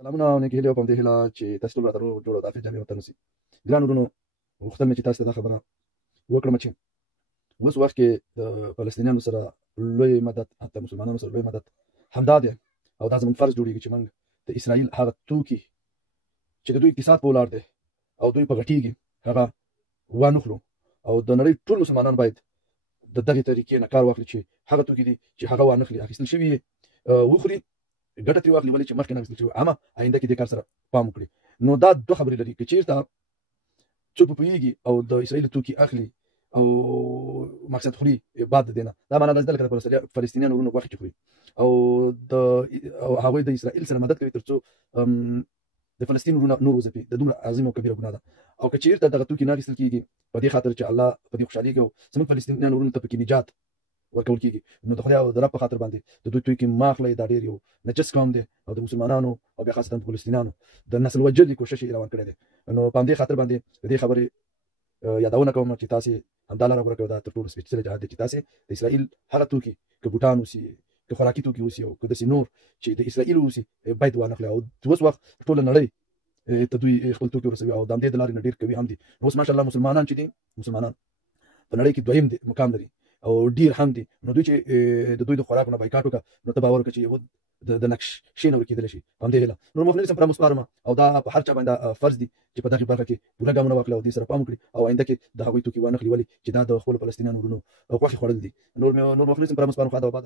سلامونه او نیکې هیلې او په همدې هیله چې تاسو ټول راته روغ جوړ او د عافیت جامې ورته نوسي. ګرانو وروڼو، غوښتل مې چې تاسو ته دا خبره وکړم چې اوس وخت کې د فلسطینیانو سره لوی مدد، حتی مسلمانانو سره لوی مدد همدا دی، او دا زموږ فرض جوړېږي چې موږ د اسرائیل هغه توکي چې د دوی اقتصاد په ولاړ دی او دوی په غټېږي هغه وانخلو، او د نړۍ ټول مسلمانان باید د دغې طریقې نه کار واخلي چې هغه توکي دي چې هغه وانخلي، اخیستل شوي یې وخوري، ګټه ترې واخلي، ولې چې مخکې نه اخیستل شوي، اما آینده کې دې کار سره پام وکړي. نو دا دوه خبرې لري، که چېرته څوک په پوهېږي او د اسرائیل توکي اخلي او مقصد خوري بعد د دې نه، دا معنا دا ده لکه د فلسطینیانو وروڼو غوښې چې خوري او هغوی د اسرائیل سره مدد کوي تر څو د فلسطین وروڼه نور وځپي. د دومره عظیم او کبیره ګناه ده. او که چېرته دغه توکي نه اخیستل کېږي په دې خاطر چې الله په دې خوشحالېږي او زموږ فلسطینیانو وروڼو ته پکې نجات ورکول کېږي، نو د خدای او د رب په خاطر باندې د دوی توکي مه اخلئ. دا ډېر یو نجس قوم دی او د مسلمانانو او بیا خاصتا فلسطینیانو د نسل وژلې کوشش یې روان کړی دی. نو په همدې خاطر باندې د دې خبرې یادونه کوم چې تاسې همدا لاره غوره کړئ. دا تر ټولو سپېڅلی جهاد دی چې تاسې د اسرائیل هغه توکي، که بوټان اوسي، که خوراکي توکي اوسي، او که داسې نور چې د اسرائیل اوسي باید وانخلئ. او اوس وخت ټوله نړۍ ته دوی خپل توکي ورسوي او د همدې د لارې نه ډېر قوي هم دي. اوس ماشاءالله مسلمانان چې دي، مسلمانان په نړۍ کې دویم مقام لري او ډیر هم دي. نو دوی چې د دوی د خوراکو نه بایکاټ وکړه، نو ته باور وکړه چې یو د نقشې نه ورکېدلی شي. په همدې هیله نور مخلص سم پرم وسپارم، او دا په هر چا باندې فرض دي چې په دغې برخه کې پوره ګامونه واخلي او دې سره پام وکړي او آینده کې د هغوی توکي وانخلي، ولې چې دا د خپلو فلسطینیانو وروڼو غوښې خوړل دي. نور مخلص سم پرم وسپارم. خدا وباد.